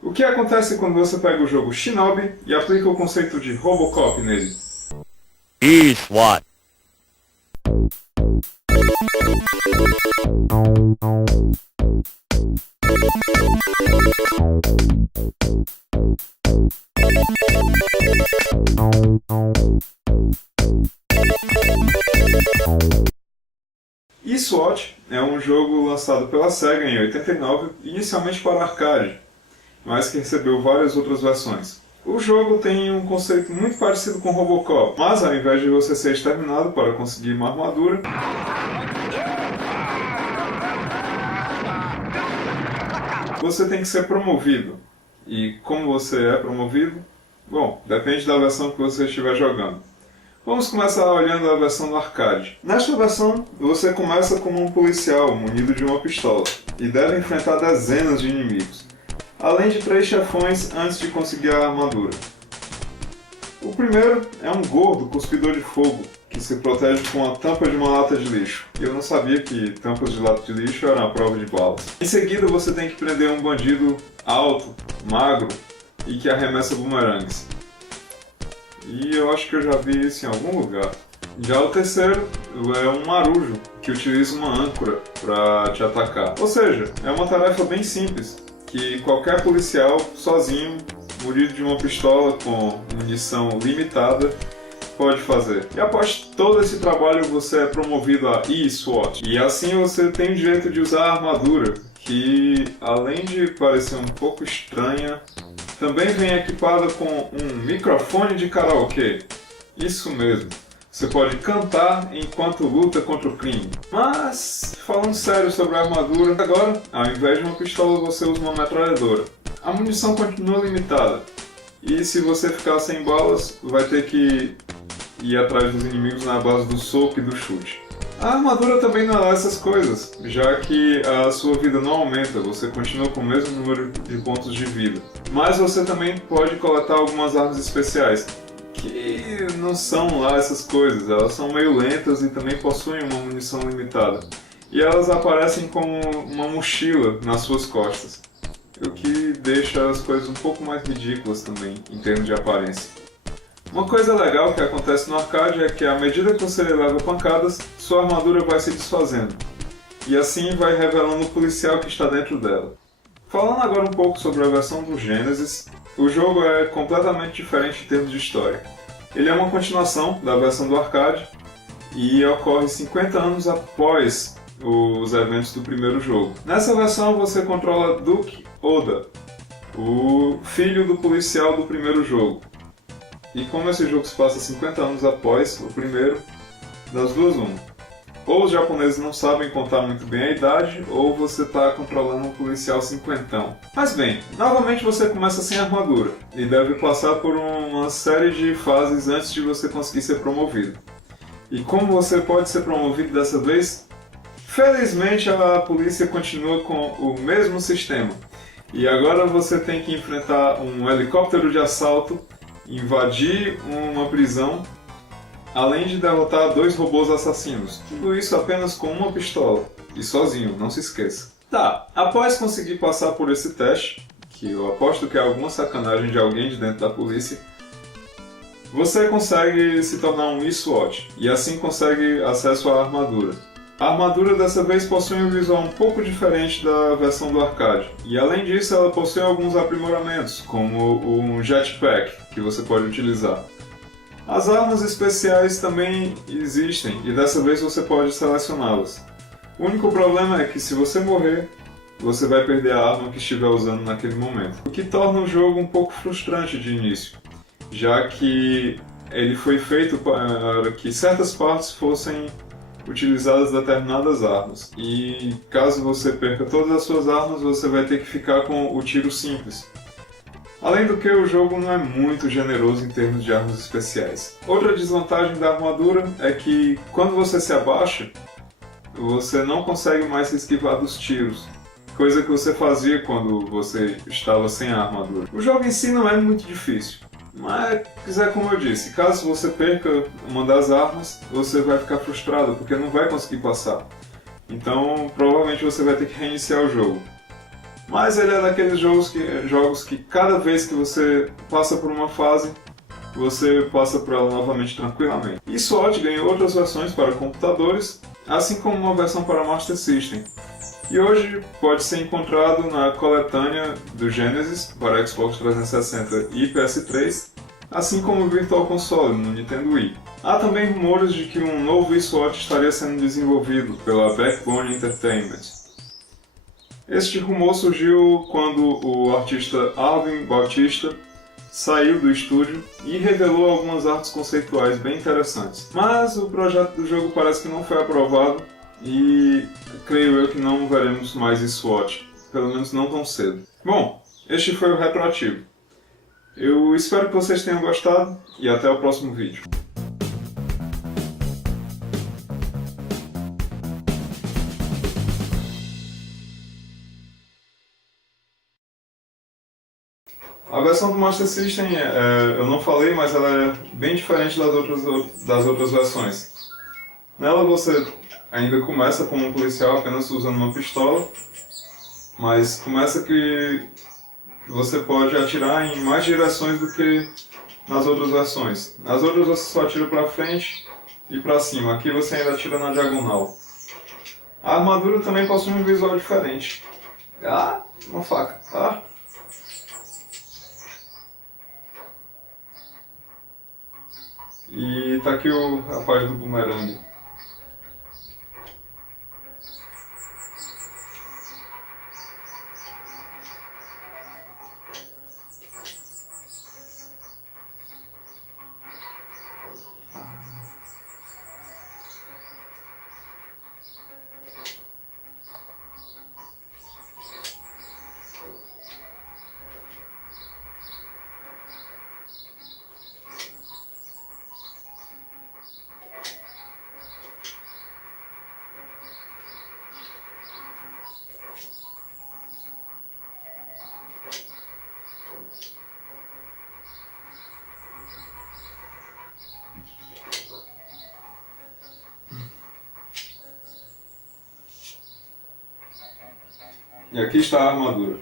O que acontece quando você pega o jogo Shinobi e aplica o conceito de Robocop nele? E-SWAT. E-SWAT é um jogo lançado pela Sega em 89, inicialmente para arcade, mas que recebeu várias outras versões. O jogo tem um conceito muito parecido com Robocop, mas ao invés de você ser exterminado para conseguir uma armadura, você tem que ser promovido. E como você é promovido? Bom, depende da versão que você estiver jogando. Vamos começar olhando a versão do arcade. Nesta versão, você começa como um policial munido de uma pistola e deve enfrentar dezenas de inimigos, além de 3 chefões antes de conseguir a armadura. O primeiro é um gordo cuspidor de fogo, que se protege com a tampa de uma lata de lixo. E eu não sabia que tampas de lata de lixo eram a prova de balas. Em seguida você tem que prender um bandido alto, magro e que arremessa bumerangues. E eu acho que eu já vi isso em algum lugar. Já o terceiro é um marujo, que utiliza uma âncora para te atacar. Ou seja, é uma tarefa bem simples, que qualquer policial, sozinho, munido de uma pistola com munição limitada, pode fazer. E após todo esse trabalho você é promovido a E-SWAT. E assim você tem o direito de usar a armadura, que além de parecer um pouco estranha, também vem equipada com um microfone de karaokê. Isso mesmo. Você pode cantar enquanto luta contra o crime. Mas, falando sério sobre a armadura, agora, ao invés de uma pistola, você usa uma metralhadora. A munição continua limitada. E se você ficar sem balas, vai ter que ir atrás dos inimigos na base do soco e do chute. A armadura também não é lá essas coisas, já que a sua vida não aumenta, você continua com o mesmo número de pontos de vida. Mas você também pode coletar algumas armas especiais, que não são lá essas coisas, elas são meio lentas e também possuem uma munição limitada. E elas aparecem como uma mochila nas suas costas, o que deixa as coisas um pouco mais ridículas também, em termos de aparência. Uma coisa legal que acontece no arcade é que à medida que você leva pancadas, sua armadura vai se desfazendo, e assim vai revelando o policial que está dentro dela. Falando agora um pouco sobre a versão do Genesis, o jogo é completamente diferente em termos de história. Ele é uma continuação da versão do arcade e ocorre 50 anos após os eventos do primeiro jogo. Nessa versão você controla Duke Oda, o filho do policial do primeiro jogo. E como esse jogo se passa 50 anos após o primeiro, das duas uma. Ou os japoneses não sabem contar muito bem a idade, ou você está controlando um policial cinquentão. Mas bem, novamente você começa sem armadura, e deve passar por uma série de fases antes de você conseguir ser promovido. E como você pode ser promovido dessa vez? Felizmente a polícia continua com o mesmo sistema. E agora você tem que enfrentar um helicóptero de assalto, invadir uma prisão, além de derrotar 2 robôs assassinos. Tudo isso apenas com uma pistola. E sozinho, não se esqueça. Tá, após conseguir passar por esse teste, que eu aposto que é alguma sacanagem de alguém de dentro da polícia, você consegue se tornar um E-SWAT, e assim consegue acesso à armadura. A armadura dessa vez possui um visual um pouco diferente da versão do arcade, e além disso ela possui alguns aprimoramentos, como um jetpack, que você pode utilizar. As armas especiais também existem, e dessa vez você pode selecioná-las. O único problema é que se você morrer, você vai perder a arma que estiver usando naquele momento, o que torna o jogo um pouco frustrante de início, já que ele foi feito para que certas partes fossem utilizadas determinadas armas, e caso você perca todas as suas armas, você vai ter que ficar com o tiro simples. Além do que, o jogo não é muito generoso em termos de armas especiais. Outra desvantagem da armadura é que quando você se abaixa, você não consegue mais se esquivar dos tiros, coisa que você fazia quando você estava sem a armadura. O jogo em si não é muito difícil, mas é como eu disse, caso você perca uma das armas, você vai ficar frustrado porque não vai conseguir passar. Então provavelmente você vai ter que reiniciar o jogo. Mas ele é daqueles jogos que cada vez que você passa por uma fase, você passa por ela novamente tranquilamente. E SWAT ganhou outras versões para computadores, assim como uma versão para Master System. E hoje pode ser encontrado na coletânea do Genesis para Xbox 360 e PS3, assim como o Virtual Console no Nintendo Wii. Há também rumores de que um novo SWAT estaria sendo desenvolvido pela Backbone Entertainment. Este rumor surgiu quando o artista Alvin Bautista saiu do estúdio e revelou algumas artes conceituais bem interessantes. Mas o projeto do jogo parece que não foi aprovado e creio eu que não veremos mais SWAT, pelo menos não tão cedo. Bom, este foi o Retroativo. Eu espero que vocês tenham gostado e até o próximo vídeo. A versão do Master System, eu não falei, mas ela é bem diferente das outras versões. Nela você ainda começa como um policial apenas usando uma pistola, mas começa que você pode atirar em mais direções do que nas outras versões. Nas outras você só atira para frente e para cima, aqui você ainda atira na diagonal. A armadura também possui um visual diferente. Ah, uma faca. Ah. E tá aqui o rapaz do bumerangue. E aqui está a armadura.